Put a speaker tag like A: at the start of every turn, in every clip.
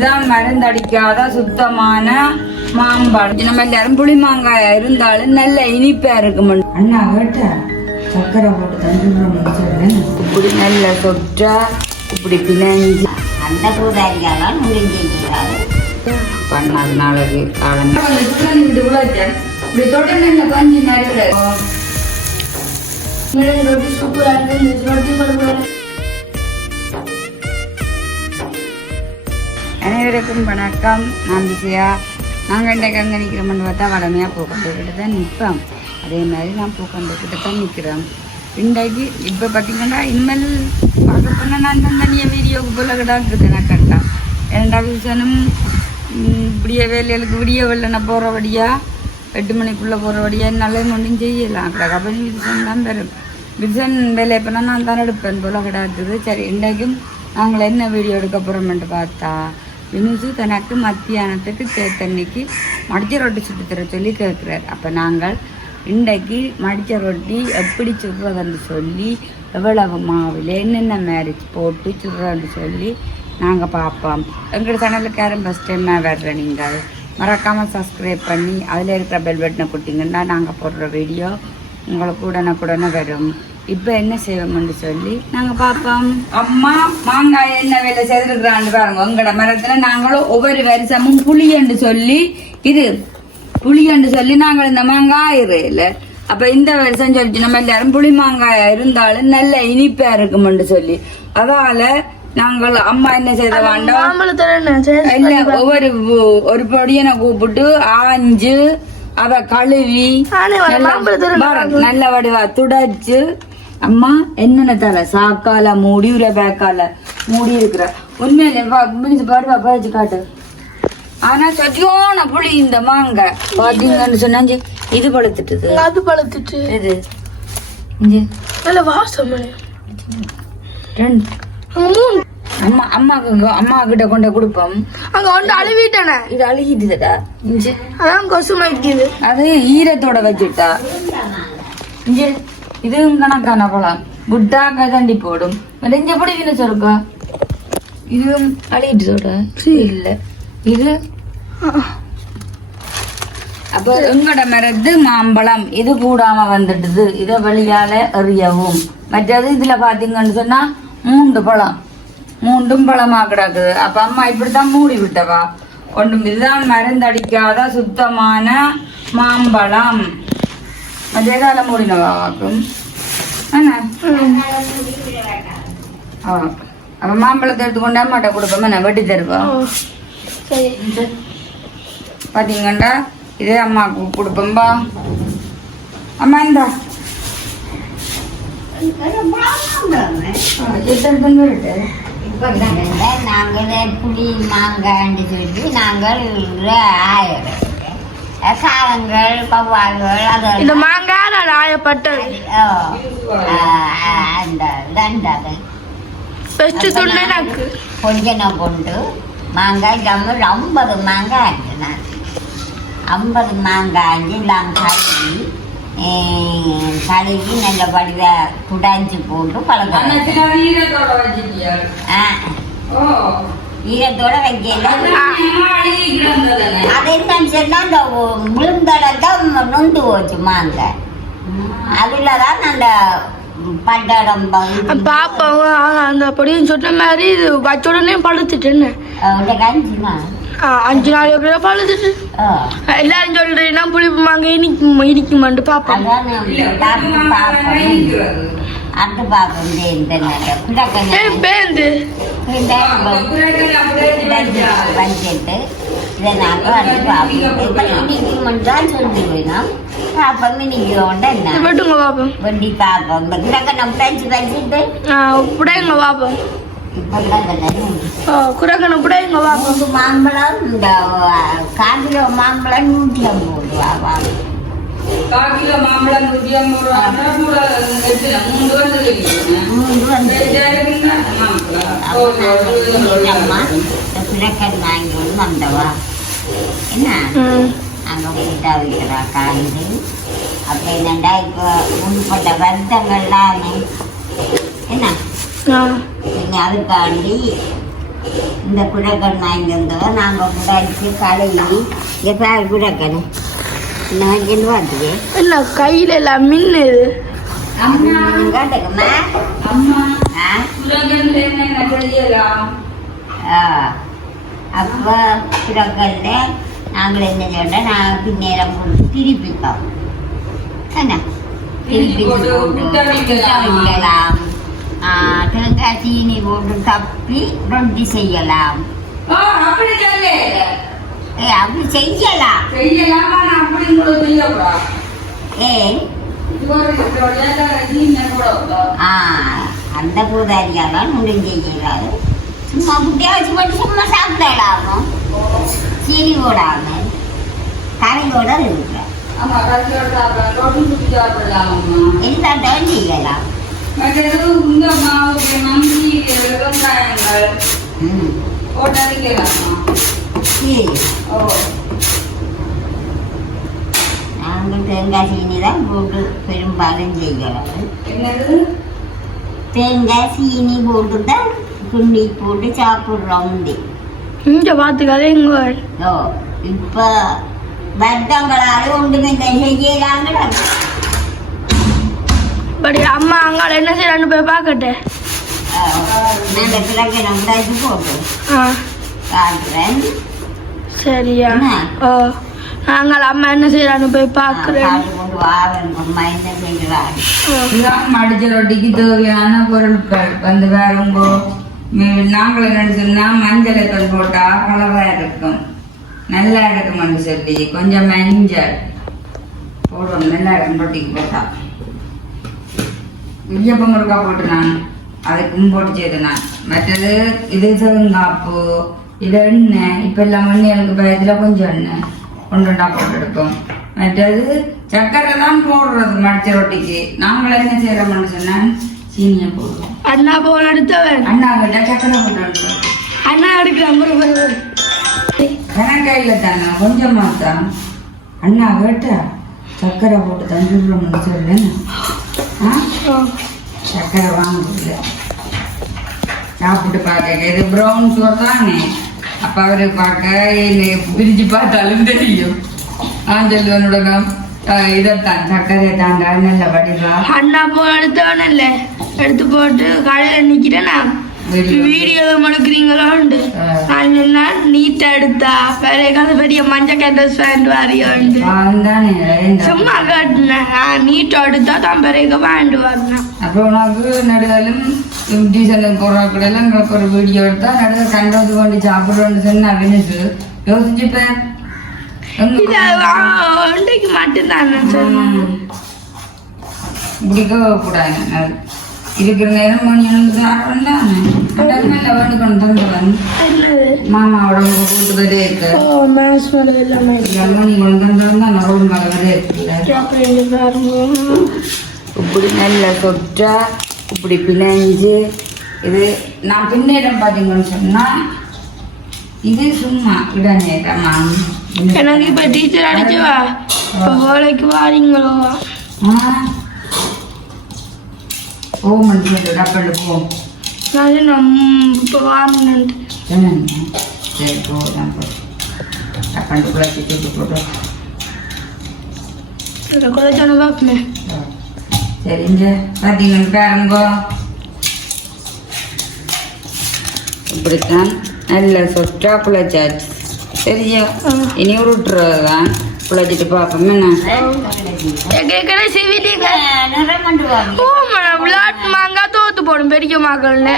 A: இதுதான் மருந்தடிக்காத சுத்தமான மாம்பழம். நம்ம எல்லாரும் புளி மாங்காயா இருந்தாலும் நல்ல இனிப்பா இருக்கும் அண்ணா கேட்ட சக்கரை போட்டு தந்துடுறோம் இப்படி நல்ல சொற்றா இப்படி பிணைஞ்சு.
B: அந்த முடிஞ்சிருக்கிறாரு
A: பண்ணாது நாளைக்கு காலம் இப்படி தொடர்ந்து இந்த பஞ்சு நிறைய அனைவருக்கும் வணக்கம். நான் விஜயா நாங்கள் இந்த அங்கே நிற்கிறோம்னு பார்த்தா வடமையாக பூக்கண்டுக்கிட்ட தான் நிற்போம். அதே மாதிரி நான் பூக்கண்டுக்கிட்ட தான் நிற்கிறோம் இன்றைக்கு இப்போ பார்த்தீங்கன்னா இனிமேல் பார்க்க போனால் நான் தான் தனியாக வீடியோவுக்கு போல கிடாக்குது நான் கரெக்டாக இரண்டாவது விஷயம் விடிய வேலைகளுக்கு விடிய வெள்ளனை போகிறபடியா எட்டு மணிக்குள்ளே போகிறபடியா என்னால் ஒன்றும் செய்யலாம் அக்கா கபனி விசன் தான் பெறும் விசன் வேலை எப்போனா நான் தான் எடுப்பேன் போல கிடாக்குது சரி இன்றைக்கும் நாங்கள் என்ன வீடியோ எடுக்க போகிறோம்ன்ட்டு பார்த்தா வினுசு தனக்கு மத்தியானத்துக்கு சேத்தன்னைக்கு மடிச்ச ரொட்டி சுட்டு தர சொல்லி கேட்குறாரு. அப்போ நாங்கள் இன்றைக்கு மடிச்ச ரொட்டி எப்படி சுடுறதுன்னு சொல்லி எவ்வளவு மாவில் என்னென்ன மேரேஜ் போட்டு சுடுறதுன்னு சொல்லி நாங்கள் பார்ப்போம். எங்கள் சேனலுக்கு ஃபஸ்ட் டைமாக வர்ற நீங்கள் மறக்காமல் சப்ஸ்கிரைப் பண்ணி அதில் இருக்கிற பெல் பட்டனை கொடுத்தீங்கன்னா நாங்கள் போடுற வீடியோ உங்களுக்கு உடனுக்குடனே வரும். இப்போ என்ன செய்வோம்னு சொல்லி நாங்கள் பார்ப்போம். அம்மா மாங்காய் என்ன வேலை செய்திருக்கிறான்னு பாருங்க. உங்களோட மரத்தில் நாங்களும் ஒவ்வொரு வருஷமும் புளியண்டு சொல்லி இது புளியண்டு சொல்லி நாங்கள் இந்த மாங்காய் இல்லை அப்ப இந்த வருஷம் சொல்லிச்சு நம்ம எல்லாரும் புளி மாங்காயா இருந்தாலும் நல்ல இனிப்பா இருக்கும்னு சொல்லி. அதால நாங்கள் அம்மா என்ன செய்த வேண்டாம்? இல்ல ஒவ்வொரு ஒரு பொடியனை கூப்பிட்டு ஆஞ்சு அத கழுவி நல்ல வடிவா துடைச்சு அம்மா என்னென்ன தலை சாக்கால மூடி ஒரு பேக்கால மூடி இருக்கிற. உண்மையில மினிச்சு பாரு பாப்பா வச்சு காட்டு. ஆனா சத்தியான புளி இந்த மாங்காய் பாத்தீங்கன்னு சொன்னா இங்க இது பழுத்துட்டுது.
C: அது பழுத்துட்டு.
A: இது.
C: நல்ல வாசம்
A: ரெண்டு. அம்மா அம்மாக்கு அம்மா கிட்ட கொண்டு கொடுப்போம்.
C: அங்க வந்து அழுவிட்டனே.
A: இது அழுகிட்டுதா இஞ்சி.
C: அதான் கொசு வைக்குது
A: அது ஈரத்தோட வச்சுட்டா. இங்க இதுவும் கணக்கான பழம் புட்டா கதண்டி போடும் நெஞ்ச பிடிக்கல சொல்லுக்கா இதுவும் அழிட்டுதோட இல்ல இது அப்ப எங்கட மரத்து மாம்பழம் இது கூடாம வந்துடுது இத வழியால எறியவும் மற்றது இதுல பாத்தீங்கன்னு சொன்னா மூன்று பழம் மூன்றும் பழமா கிடக்குது அப்ப அம்மா இப்படித்தான் மூடி விட்டவா ஒன்றும் இதுதான் மருந்தடிக்காத சுத்தமான மாம்பழம் மாம்பழத்தை எடுத்துக்கொண்டு அம்மாட்ட கொடுப்போம் நான் வெட்டி தருவா
C: சரி
A: பாத்தீங்கண்டா இதே அம்மாவுக்கு கொடுப்போம்பா அம்மா இந்தா எத்தனை விட்டு
B: இப்போ நாங்கள் புளி மாங்காய்ன்னு சொல்லி நாங்கள் ஆயிரம் காலங்கள் பவ்வாய்கள் அது
C: இந்த மாங்காய் நான் ஆயப்பட்டது
B: ஓ, ஆ, ஆ, அந்த ரெண்டாவது
C: பெஸ்ட் துண்ணு எனக்கு
B: கொஞ்சனை கொண்டு மாங்காய் தமிழ் ஐம்பது மாங்காய் ஆச்சு நான் ஐம்பது மாங்காய் ஆஞ்சு எல்லாம் கழுவி கழுவி நல்ல வடிவ குடாஞ்சி போட்டு பழக்கம் ஆ.
A: ஓ.
B: ஈரத்தோட வைக்கல
A: அம்மா அழுகிக்கிறதானே
B: அது என்னன்னு சொன்னா அந்த விழுந்தடம் நொந்து போச்சு மாங்காய் அதுல தான் அந்த
C: பாப்போம் அந்த பொடியும் சொன்ன மாதிரி இது வச்ச உடனே ஆ, அஞ்சு நாள் எப்படியோ பழுத்துட்டு. எல்லாரும் சொல்றீங்கன்னா புளிப்பு மாங்காய் இனிக்கும் இனிக்குமான்ட்டு பாப்போம்
B: பார்ப்போம் பார்ப்போம்
C: பேந்து
B: இந்த வஞ்சிட்டு இதை நாங்கள் வந்து பார்ப்போம். இப்போ இனிக்குமெண்ட் தான் சொல்லி வேணும் பார்ப்போம் இனிக்கிறோண்ட என்ன
C: விட்டுங்க பாப்போம்.
B: வண்டி பார்ப்போம். இந்த நம்ம பஞ்சு வச்சுட்டு
C: புடையுங்க பாப்போம்.
B: இப்போ தான்
C: ஆ, குரக்கனை பாப்போம்.
B: மூணு மாம்பழம் இந்த கால் கிலோ மாம்பழம் நூற்றி ஐம்பது ரூபா வாங்க
A: கால் மாம்பழம் நூற்றி ஐம்பது ரூபா கூட எத்தனை மூணு வந்து
B: மூன்று வந்து அம்மா வாங்கி கொண்டு வந்தவா என்ன
C: ம்
B: அங்கே வீட்டா வைக்கிறா காய்ந்து அப்போ என்னண்டா இப்போ முன்பட்ட வருத்தங்கள்லாம் என்ன நீங்கள் அதுக்காண்டி இந்த குடக்கன் வாங்கி வந்தோம் நாங்கள் குடாடிச்சு கழுவி இங்கே குடக்கன்
C: இல்ல கையில எல்லாம் மின்னுது.
B: அப்போ குடக்கல்ல நாங்கள் என்ன சொன்னால் நான் பின்னேரம் போட்டு திருப்பிப்போம் என்ன திருப்பி
A: வைக்கலாம்.
B: தேங்காய் சீனி போட்டு தப்பி ரொட்டி செய்யலாம்.
A: அப்படி
B: செய்யலாம்
A: செய்யலாமா நான் அப்படி கூட செய்யக்கூடாது
B: ஏன்
A: இது ஒரு இதோட சீனை கூட உண்டோ?
B: ஆ அந்த பூதாரியாக தான் முடிஞ்சு செய்யலாது சும்மா குட்டியா வச்சு போட்டு சும்மா சாப்பிடலாமோ சீனி போடாம கரையோட இருக்கிற
A: ஆமா கறியோட சாப்பிடலாம் ரொட்டி சுட்டி சாப்பிடலாம்
B: எல்லாத்தையும் செய்யலாம்.
A: மற்றது இந்த மாவுக்கு நம்பி வெங்காயங்கள்
B: ம்.
A: போட்டு அரைக்கலாமா.
B: சரி
A: ஓ.
B: நாங்கள் தேங்காய் சீனி தான் போட்டு பெரும்பாலும் செய்யலாம்.
A: என்னது?
B: தேங்காய் சீனி போட்டு தான் குண்டி போட்டு சாப்பிட்றோம்.
C: இங்க பாத்துக்காதே எங்க
B: ஓ இப்போ வருத்தங்களால் ஒன்றுமே செய்யலாங்கிற
C: பட் அம்மா அங்கால என்ன செய்யறான்னு போய் பார்க்கட்டே.
B: நாங்கள் கிழக்கு நம்மளாச்சு போட்டு.
C: ஆ.
B: காட்டுறேன்.
C: சரியா? ஓ நாங்கள் அம்மா என்ன செய்யறான்னு போய் பார்க்குறேன்.
A: மடிச்ச ரொட்டிக்கு தேவையான பொருட்கள். வந்து வேறுங்கோ நாங்கள் என்ன சொன்னா மஞ்சளை தூள் போட்டா கலவா இருக்கும். நல்லா இருக்கும்னு சொல்லி கொஞ்சம் மஞ்சள். போடுவோம். நல்லா இருக்கும் ரொட்டிக்கு போட்டா. இடியப்பம் முருக்கா போட்டு நான் அதுக்கும் போட்டு செய்து நான். மற்றது இது சிவங்காப்பு இது எண்ணெய். இப்போ எல்லாம் எண்ணெய்களுக்கு பயத்தில் கொஞ்சம் எண்ணெய். ஒன்றுண்டா போட்டு எடுப்போம் மற்றது சர்க்கரை தான் போடுறது மடிச்ச ரொட்டிக்கு. நாங்கள் என்ன செய்கிறோம்னு சொன்னால் சீனியை போடுவோம்.
C: அண்ணா போன அடுத்தவன்.
A: அண்ணா கிட்ட சர்க்கரை போட்டு
C: அண்ணா எடுக்கிறான் ஒரு ஒரு
A: கணக்கையில் தானே? கொஞ்சமாக தான். அண்ணா கேட்டா சர்க்கரை போட்டு தந்துடுறோம்னு சொல்லு ஆ? சர்க்கரை வாங்கல சாப்பிட்டு பார்க்க இது ப்ரௌன் சோறு தானே? அப்போ அவரு பார்க்க பிரிச்சு பார்த்தாலும் தெரியும். ஆஞ்சல்வனோட இதைத்தான் சர்க்கரை தாண்டா நல்ல வடிவா
C: அண்ணா போன அடுத்தவன் இல்ல எடுத்து போட்டு கடையில நிக்கிறேன் நான். வீடியோ முழுக்கிறீங்களோண்டு. நான் என்ன நீட்டா எடுத்தா. கால பெரிய மஞ்சள் கேட்டஸ் பேண்ட் வாரியோண்டு சும்மா காட்டினேன். நான் நீட்டா எடுத்தா தான் பெரிய பேண்ட் வரணும்.
A: அப்போ உனக்கு நடுதலும் டீசலுக்கு போடுற கூட எல்லாம் எங்களுக்கு ஒரு வீடியோ எடுத்தா நடுவில் கண்டது கொண்டு சாப்பிடுறோன்னு யோசிச்சுப்பேன்.
C: மட்டும்தான் நான் சொன்னேன்.
A: பிடிக்க கூடாது. அது இருக்கிற நேரம் மணி சாப்பிடல வேண்டு கொண்டு தந்துடுவேன் மாமாவோட உங்க கூட்டு வரே இருக்கு. மணி கொண்டு தந்துருந்தா நான் ரோடு மேலே வரே இருக்கு இப்படி நல்ல சொற்றா இப்படி பிணைஞ்சு இது நான் பின்னேரம் பார்த்தீங்கன்னு சொன்னா இது சும்மா இடநேரமா
C: எனக்கு இப்ப டீச்சர் அடிச்சுவா இப்போ வேலைக்கு வாரீங்களோ?
A: ஓ மணி டப்பல் போ.
C: நான் நம்ம இப்போ
A: என்னங்க? சரி போ நான் போ. டப்பல் குழச்சி தூக்கி போட்டு
C: குறைச்சான பார்ப்போமே
A: சரிங்க பார்த்தீங்கன்னு பாருங்க இப்படித்தான் நல்ல சொற்றா குழச்சாச்சு சரியா. இனி உருட்டுறது தான் குழச்சிட்டு பார்ப்போம்
C: மாங்காய் தோத்து போடும் பெரிய மகள்னு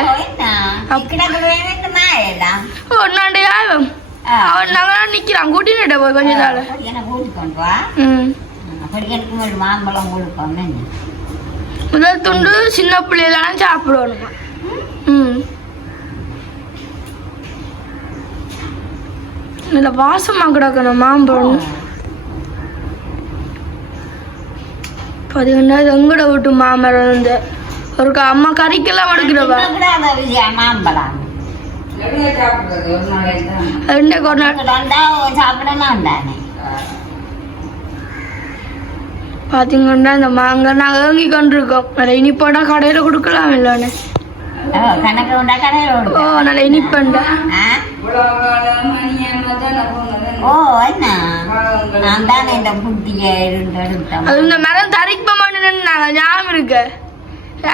C: நாண்டு யாரும் அவன் நாங்களாம் நிக்கிறான். போய் கொஞ்ச நாள்.
B: மாம்பழம் கொடுப்போம்
C: முதல் துண்டு சின்ன பிள்ளைலாம் சாப்பிடணுமா? ம். நல்ல வாசமா கிடக்கணும் மாம்பழம். பதினொன்னா எங்கட விட்டு மாமரம் வந்து ஒரு அம்மா கறிக்கெல்லாம் எடுக்கிறவா?
B: மாம்பழம்
C: ரெண்டே
B: ரெண்டா சாப்பிடலாம் தானே
C: பார்த்தீங்கன்னா இந்த மாங்காய் நாங்கள் ஏங்கி கொண்டிருக்கோம். வேற இனிப்போட கடையில் கொடுக்கலாம் இல்லைன்னு
B: ஓ
C: நல்ல இனிப்பண்டா அது இந்த மரம் தரிக்க மாட்டேன்னு ஞாபகம் இருக்கு.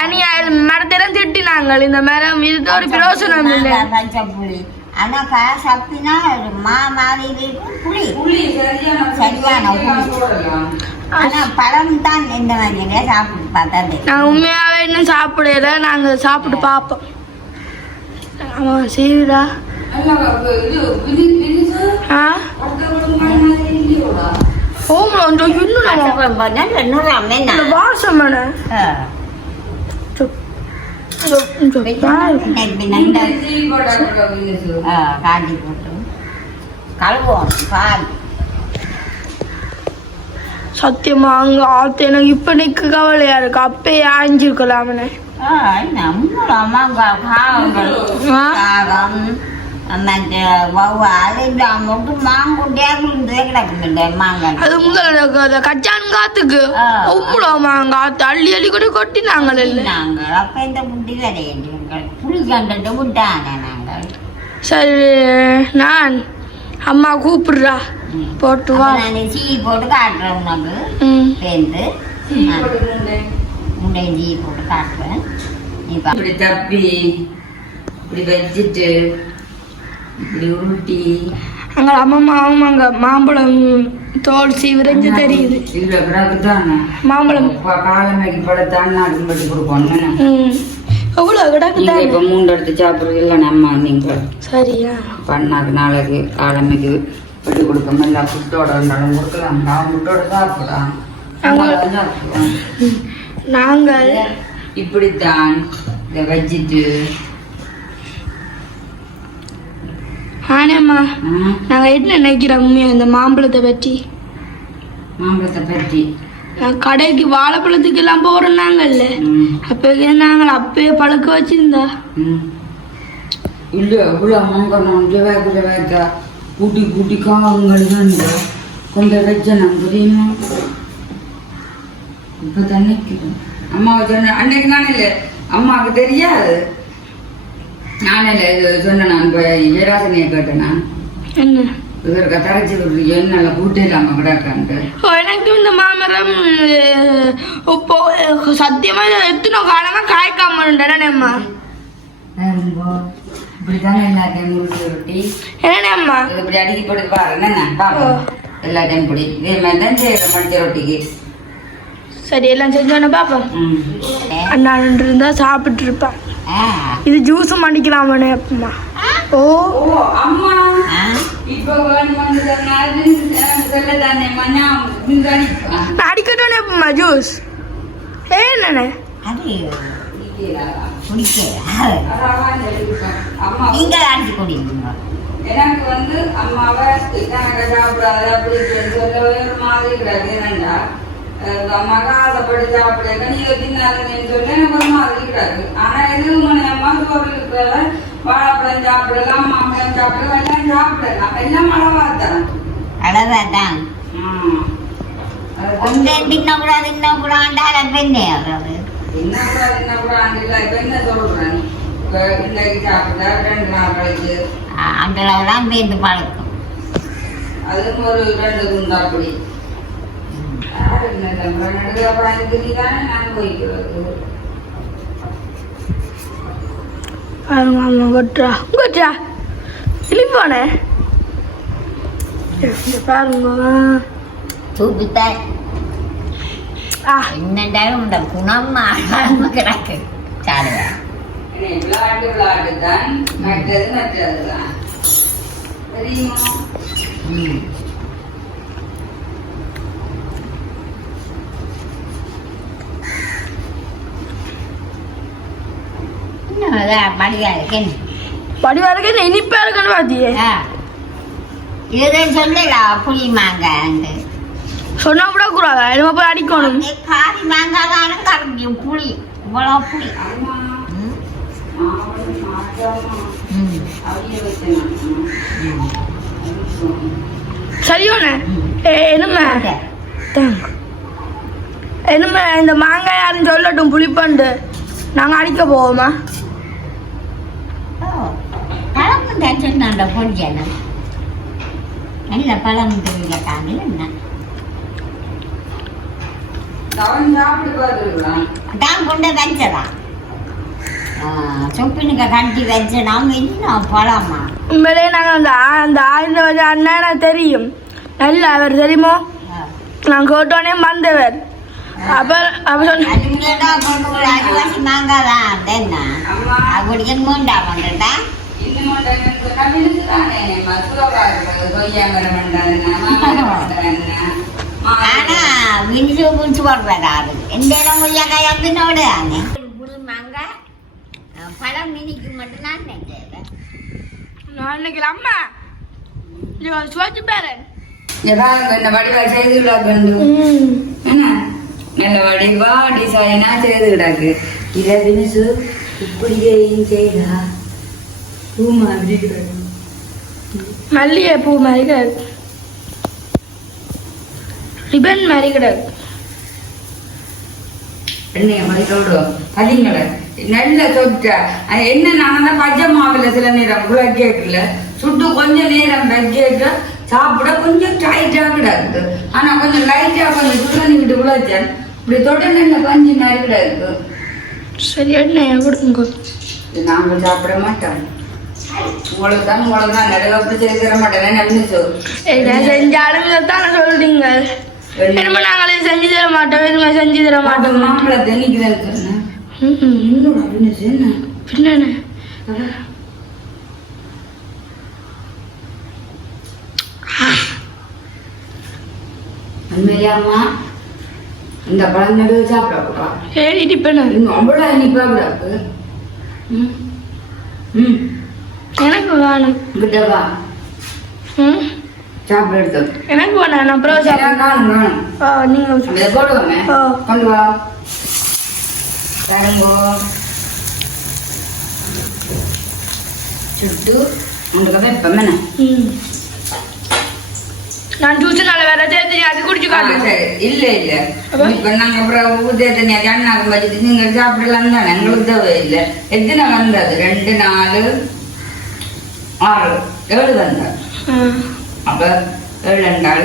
C: அநியாய மரத்தெல்லாம் திட்டினாங்க. இந்த மரம் இது ஒரு பிரயோசனம் இல்லை.
B: ஆனா ஒரு மா மாதிரி இருக்கும் புளி.
A: புளி சரியான
B: சரியான
A: புளி.
B: ஆனா பழம் தான் இந்த மாதிரியே சாப்பிட்டு பார்த்தா தெரியும்.
C: நாங்கள் உண்மையாகவே இன்னும் சாப்பிடல நாங்கள் சாப்பிட்டு பார்ப்போம். ஆமாம் சரிடா
A: நல்லா இது விழி
B: காஞ்சி போட்டு கழுவோம் பால்
C: சத்தியமா அங்க ஆத்து எனக்கு இப்ப நிக்க கவலையா இருக்கு அப்பயே ஆஞ்சிருக்கலாம்னு
B: பாவங்கள்
C: அது முதல்ல கச்சான் காத்துக்கு.
B: ஆ.
C: உம்முடாமாங்க ஆத்து அள்ளி அள்ளி கூட
B: நாங்கள் அப்போ இந்த புட்டி புளி கண்டுட்டு விட்டாங்க நாங்கள்.
C: சரி நான் அம்மா கூப்பிடுறா. போட்டு வா.
B: அப்ப நான் சீ போட்டு காட்டுறேன் உனக்கு. சேர்ந்து.
A: சீ போட்டுருந்தேன்.
B: முண்டை சீ போட்டு காட்டுறேன்.
A: இப்படி தப்பி இப்படி வச்சுட்டு உருட்டி
C: அங்க அம்மா ஆமாங்க மாம்பழம் தோல் சீவிரைஞ்சு தெரியுது
A: இதுல கிடக்குதானே
C: மாம்பழம்
A: காலமைக்கு படத்தான் நாட்டும் பட்டி கொடுக்கணும்
C: ம் எவ்வளோ
A: நீங்க
C: கிடக்குதா
A: இப்ப மூன்று எடுத்து சாப்பிடுறது இல்லை நம்ம நீங்க
C: சரியா
A: பண்ணாக்கு நாளைக்கு காலமைக்கு பட்டி கொடுக்க எல்லா புட்டோட இருந்தாலும் கொடுக்கலாம் நான்
C: அவங்க-
A: சாப்பிடுவோம்
C: நாங்கள்
A: இப்படித்தான் இதை வச்சுட்டு
C: ஆனேம்மா நாங்கள் என்ன நினைக்கிறோம் உண்மையா இந்த மாம்பழத்தை பற்றி?
A: மாம்பழத்தை பற்றி?
C: நான் கடைக்கு வாழைப்பழத்துக்கு எல்லாம் போறோம்னாங்கல்ல
A: ம்,
C: அப்போ நாங்கள் அப்பயே பழுக்க வச்சிருந்தா.
A: இல்ல இவ்வளோ மங்கணும் ஜவாக்கு ஜவாக்கா கூட்டி கூட்டி காவங்கள் தான் கொஞ்சம் வச்சனம் புரியுமா? இப்போ தண்ணிக்கு அம்மாவை சொன்ன அன்னைக்கு நானே இல்லை. அம்மாவுக்கு தெரியாது. நானே சொன்னேன் நான் இப்போ வீராசனையை கேட்டேன்? நான்
C: என்ன?
A: இவருக்கு தரைச்சி விடுறது என்னால கூட்டே இல்லாமல் கிடக்கான்ட்டு.
C: ஓ, எனக்கு இந்த மாமரம் இப்போ சத்தியமா எத்தனை காலமா காய்க்காம இருந்தேனேம்மா
A: இப்படித்தானே எல்லாத்தையும் முறுக்கி ரொட்டி இது இப்படி அடிக்கி போட்டு பாரு என்ன பாப்போம். எல்லாத்தையும் இப்படி இதே மாதிரி தான் செய்யற மஞ்சள் ரொட்டிக்கு.
C: சரி எல்லாம் செஞ்சோன்னு பார்ப்போம். அண்ணா இருந்தா சாப்பிட்டு இருப்பேன் இது ஜூஸும் அடிக்கலாமனே அப்பமா ஓ
A: ஓ அம்மா.
C: அப்பமா ஜூஸ் ஏ என்னண்ணே?
B: அது குடிக்க
A: அம்மா
B: நீங்கள் அடிச்சு குடிங்க.
A: எனக்கு வந்து அம்மாவை எனக்கு சாப்பிடாத அப்படி இப்படின்னு சொல்ல ஒரு மாதிரி கிடையாது என்னண்டா? அஹ் அம்மாவுக்கு ஆசைப்பட்டு சாப்பிடுங்க நீங்க தின்னாதுங்கன்னு சொல்லி எனக்கு ஒரு மாதிரி இருக்காது ஆனா எது மணி அம்மா சோறு இருக்கிறத வாழைப்பழம் சாப்பிடலாம் மாம்பழம் சாப்பிடலாம் எல்லாம் சாப்பிடலாம் எல்லாம் அளவா தரேன்
B: அளவா தான்
A: ம். அது
B: ஒன்றே தின்னக்கூடாது தின்னக்கூடாண்டால பெண்ணே ஆகிறது
A: என்ன கூட என்ன கூட என்ன சொல்றேன் இன்னைக்கு சாப்பிட்டா ரெண்டு நாள் கழிச்சு
B: அந்த அளவுலாம் பேந்து பழக்கம்
A: அதுக்கு ஒரு ரெண்டு துண்டா அப்படி. யாரு இந்த நம்பர் நடுவில் பழம் தானே நான் போய்க்கிறது
C: பாருங்க அம்மா கொட்டுறா கொட்டுறா இழிப்பானே இங்க பாருங்க
B: தூக்கித்தாய்
C: ஆ
B: என்னண்டாலும் இந்த குணம் மாறாம கிடக்கு சாடுவா
A: என்ன விளையாட்டு விளையாட்டு தான் நட்டது நட்டது தான் தெரியுமா
B: ம் இன்னும் அதான் மடியா இருக்கேன்
C: படிவா இருக்கு இனிப்பா இருக்குன்னு பாத்தியே
B: இதுதான் புளி மாங்காய்
C: சொன்னா கூட கூடாதா நம்ம போய் அடிக்கணும்
B: காரி மாங்காய் தானே கரைஞ்சி புளி இவ்வளோ புளி
C: சரியோண்ணே என்னம்மா தாங்க என்னம்மா இந்த மாங்காய் யாரும் சொல்லட்டும் புளிப்பண்டு நாங்கள் அடிக்க போவோமா
B: தான் சொன்னாண்ட பொடியனும் நல்ல பழம் என்ன?
A: அவன் சாப்பிட்டு பார்த்துருக்கலாம்
B: தான் கொண்டு வச்சதான் சொப்பினுக்கு கட்டி இன்னும் பழமா?
C: உண்மையிலே நாங்கள் அந்த அந்த ஆயிரம் ரூபாய் அண்ணனை தெரியும். நல்ல அவர் தெரியுமோ? நான் கேட்டோடனே வந்தவர்
B: போய் அடிவாசி மாங்காதான் என்ன? அப்படியே மூண்டா பண்ணுறா ஆனா வினிசு புடிச்சு போடுறாரு எந்த இடம் கொய்யாக்காய் அப்படின்னோடு புளி மாங்காய் அஹ், பழம் மினிக்கு மட்டும் நான் நினைக்கிறேன்
C: நான் இன்னைக்கு அம்மா நீ சுவாச்சு பாரு
A: வடிவா செய்து என்ன நல்ல வடிவா டிசைனா செய்து கிடாக்கு இதை வினிசு இப்படியே செய்தா பூ மாதிரி
C: மல்லிகை பூ மாதிரி கிடக்கு. ரிபன் மாதிரி கிடக்கு.
A: எண்ணெயை மாதிரி சொல்றோம் நல்ல சொட்டா என்ன நான் பச்சை மாவுல சில நேரம் வைக்கல சுட்டு கொஞ்சம் நேரம் வைக்க சாப்பிட கொஞ்சம் டைட்டா கிடக்கு. ஆனா கொஞ்சம் லைட்டா கொஞ்சம் சுடுதண்ணி விட்டு விளைச்சேன் இப்படி தொட நல்ல பஞ்சு மாதிரி கிடக்கு.
C: சரி எண்ணெயை கொடுங்க.
A: இது நாங்கள் சாப்பிட மாட்டோம். உங்களுக்கு தான் உங்களுக்கு தான் நடுவில் அப்படி செய்து தர மாட்டேன். நம்பிச்சு
C: என்ன செஞ்சாலும் சொல்றீங்க. நாங்களே செஞ்சு தர மாட்டோம் எதுவுமே செஞ்சு தர மாட்டோம்.
A: மாம்பழத்தை திணிக்கிறேன் சொன்னேன்
C: ம்ம்.
A: இன்னும் அப்படின்னு சொன்னேன்
C: பின்னென்ன
A: உண்மையாம்மா இந்த பழம் நடுவு சாப்பிடக்கூடா
C: ஏறிட்டு பின்ன
A: இன்னும் அவ்வளோ இனிப்பா கூடாது ம். ம்.
C: எனக்கு வேணும்.
A: விட்டவா
C: ம்?
A: சாப்பிட எடுத்து
C: எனக்கு வேணாம் அப்புறம் சாப்பிடுறேன்.
A: வேணும்.
C: ஆ
A: போடுவோமே.
C: ஆ.
A: கொண்டு வா. தருங்கோ வைப்பேன் என்ன
C: ம். நான் டியூஷனால வேற சேர்த்து அது குடிச்சு காட்டு.
A: இல்ல இல்ல? இப்ப நாங்க அப்புறம் வச்சுட்டு நீங்க சாப்பிடலாம் தானே? எங்களுக்கு தேவை இல்ல எத்தனை வந்தது? ரெண்டு நாலு. ஆறு. ஏழு வந்தது அப்ப ஏழு ரெண்டாள்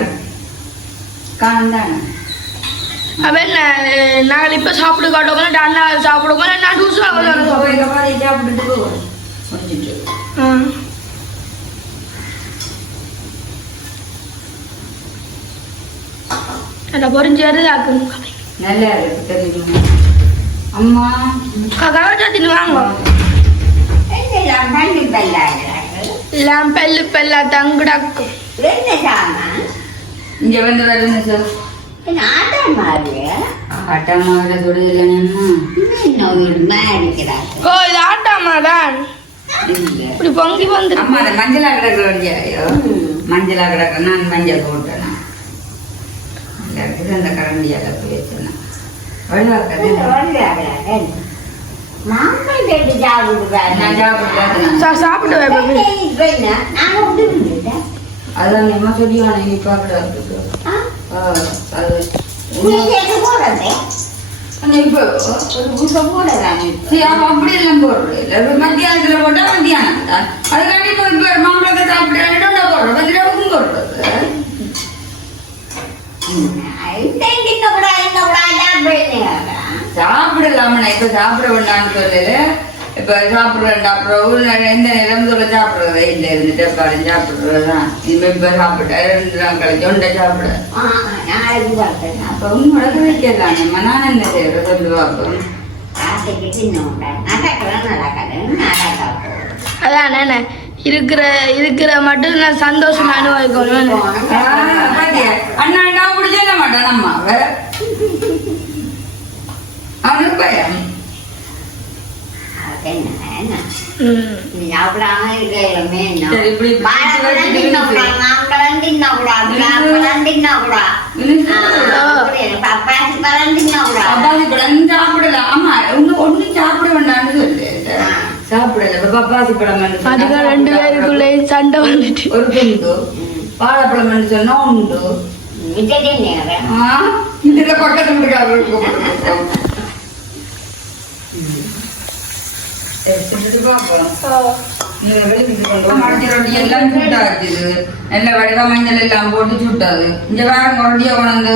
A: காணும் தானே?
C: அப்ப என்ன நாங்கள் இப்ப சாப்பிட காட்டோம் அண்ணா நான் டியூஷன்
A: போய் கபாதி சாப்பிட்டுட்டு போவோம் முடிஞ்சிட்டு.
C: நல்லா பொறிஞ்சு வருதாக்கு
A: நல்லா இருக்கு தெரியுமா? அம்மா.
C: தின்னு வாங்க. எல்லாம் பெல்லு பெல்லா தங்குடாக்கு
B: என்ன சாமான்
A: இங்க வந்து வருதுன்னு சொல்
B: ஆட்டம்
A: சுடுதில்லைன்னா
B: இன்னும் வீடுமா இருக்கிறார்
C: ஓ இது ஆட்டாமா தான்
A: இல்ல.
C: இப்படி பொங்கி வந்துரு
A: அம்மா அந்த மஞ்சளா கிடக்கு ஐயோ. மஞ்சளா கிடக்கு நான் மஞ்சள் போட்டேன்? அந்த கரண்டியால போய் அதான் நம்ம சொல்லிவான இனிப்பா கிடக்கு அது இப்ப ஒரு போடலாமே. அப்படி எல்லாம் போடுறது மத்தியானத்துல மத்தியானம் தான் இப்ப இப்ப மாம்பழத்தை சாப்பிட்டு டொண்டா போடுறோம். மத்தியானமும் போடுறது. சாப்பிடலாமண்ணா இப்ப சாப்பிட வேண்டாம்னு சொல்லல. இப்ப சாப்பிடுறேன் அப்புறம் எந்த நேரம் சொல்ல சாப்பிடுறதே இல்லை. இருந்துட்டு பாடம் சாப்பிடுறதுதான். இனிமே இப்ப சாப்பிட்டா ரெண்டு நாள் கழிச்சு ஒன்றை சாப்பிட. அப்ப உங்களோட வைக்கலாம்மா நான் என்ன செய்யறது? சொல்லி பார்ப்போம்
C: அதான் இருக்கிற இருக்கிற மட்டும் நான் சந்தோஷமா அனுபவிக்கணும்?
A: அண்ணா நான் அப்படி சொல்ல மாட்டேன். அம்மாவை. அவனுக்கு பயம்.
C: ம்.
A: சரி, இப்படி இப்படி பப்பாசி பழம் சாப்பிடலாம் ஆமா ஒண்ணு ஒண்ணு சாப்பிட வேண்டாம்னு சொல்லு. சாப்பிடல. பப்பாசி பழம்
C: அதுக்கு ரெண்டு பேருக்குள்ளே சண்டை வந்துட்டு.
A: ஒரு துண்டு. வாழைப்பழம் சொன்னா உண்டு. ஆ, இதுல பக்கத்து வீட்டுக்காரர்களுக்கு கொடுப்போம். சரி, தின்னுட்டு பார்ப்போம். நீங்க வெளியிட்டு கொண்டு வா. மடிச்ச ரொட்டி எல்லாம் சுட்டாச்சு நல்ல வடிவா மஞ்சள் எல்லாம் போட்டு சுட்டது இந்த வேற ரொட்டியை கொண்டு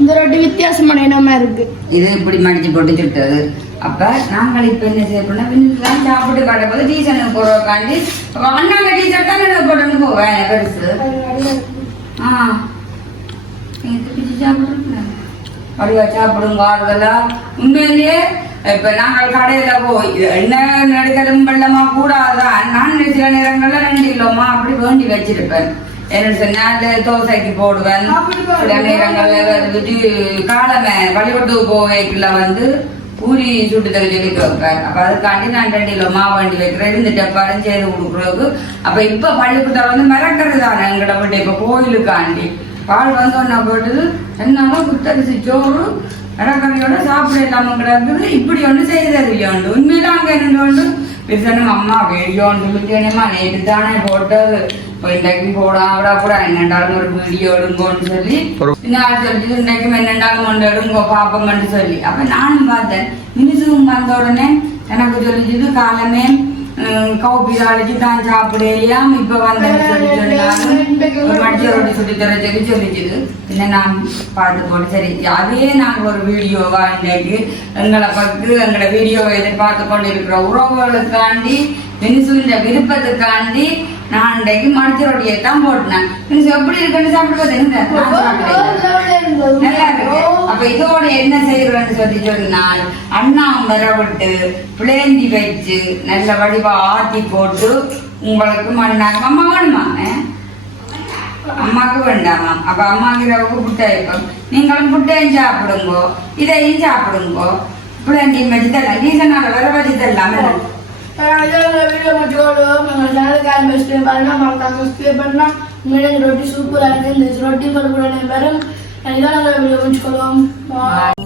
C: இந்த ரொட்டி வித்தியாசமான இனமா இருக்கு
A: இது இப்படி மடிச்சு போட்டு சுட்டது அப்ப நாங்கள் இப்ப என்ன செய்ய போனா பின்னுலாம் சாப்பிட்டு கிடப்பது டீசனுக்கு போறதுக்காண்டி அப்ப அண்ணாங்க டீசன் தான் எனக்கு போட்டு போவேன் பெருசு ஆ நீங்க சாப்பிடுறீங்களா அப்படியா சாப்பிடுங்க ஆறுதலாம் உண்மையிலேயே இப்ப நாங்கள் கடையில போய் எண்ணெய் நடுக்கலும் வெள்ளமா கூடாதான் நான் சில நேரங்கள்ல ரெண்டு கிலோமா அப்படி வேண்டி வச்சிருப்பேன். என்ன சொன்னால் தோசைக்கு போடுவேன். சில நேரங்கள்ல வந்துட்டு காலமே வழிபட்டு போவைக்குள்ள வந்து பூரி சுட்டு தர சொல்லி வைப்பேன் அப்ப அதுக்காண்டி நான் ரெண்டு கிலோ மாவு வண்டி வைக்கிறேன். இருந்துட்டு டப்பாரும் செய்து கொடுக்குறதுக்கு. அப்ப இப்ப பள்ளிக்கூட்டம் வந்து மறக்கிறது தானே எங்கிட்ட போட்டு இப்ப கோயிலுக்காண்டி. பால் வந்தோன்னா போட்டது என்னமோ குத்தரிசி சோறு கடற்கரையோட சாப்பிட இல்லாம கிடக்குது. இப்படி ஒண்ணு செய்தது உண்டு உண்மையில அங்க இருந்து பிரிசனும் அம்மா வீடியோன்னு சொல்லிட்டேனேம்மா நேற்று தானே போட்டது. இன்றைக்கு போடாவிட கூட என்னண்டாலும் ஒரு வீடியோ எடுங்கோன்னு சொல்லி. பின்னால் சொல்லி இன்றைக்கும் என்னண்டாலும் கொண்டு எடுங்கோ பாப்போம்னு சொல்லி. அப்ப நானும் பார்த்தேன். மினிசும் வந்த உடனே எனக்கு சொல்லிச்சுது காலமே கௌபி அழைச்சி தான் சாப்பிடலையாம் இப்ப வந்தேன்னு சொல்லி சொன்னாலும் மடிச்ச ரொட்டி சுட்டி தர சொல்லி சொல்லிச்சுது பின்ன நான் பார்த்து போட்டு சரி அதே நாங்கள் ஒரு வீடியோவா இன்னைக்கு எங்களை பக்கு எங்களோட வீடியோவை எதிர்பார்த்து கொண்டு இருக்கிற உறவுகளுக்காண்டி மினிசுவின் விருப்பத்துக்காண்டி நான் இன்றைக்கு மடிச்ச ரொட்டியை தான் போட்டினேன் மினிசு எப்படி இருக்குன்னு சாப்பிடுவது என்ன? நான் சாப்பிட்டேன் நல்லா இருக்கு. அப்ப இதோட என்ன செய்யறேன்னு சொல்லி சொன்னால் அண்ணா வர விட்டு பிளேந்தி வச்சு நல்ல வடிவா ஆத்தி போட்டு உங்களுக்கு மண்ணாங்க அம்மா வேணுமா? ஆ? அம்மாக்கு வேண்டாமா அப்ப அம்மாக்கு ரவுக்கு புட்டை வைப்போம் நீங்களும் புட்டையும் சாப்பிடுங்கோ. இதையும் சாப்பிடுங்கோ. பிளேந்தியும் வச்சு தரலாம் டீசனால வர வச்சு தரலாம். என்ன?
C: வீடியோ மட்டும் சேனலுக்கு ஆரம்பிச்சுட்டு பாருங்க மறக்காம சப்ஸ்கிரைப் பண்ணா உண்மையிலே இந்த ரொட்டி சூப்பராக இருக்கு இந்த ரொட்டி பருப்பு வரும் இதான் நாங்கள் வீடியோ முடிச்சுக்கொள்வோம்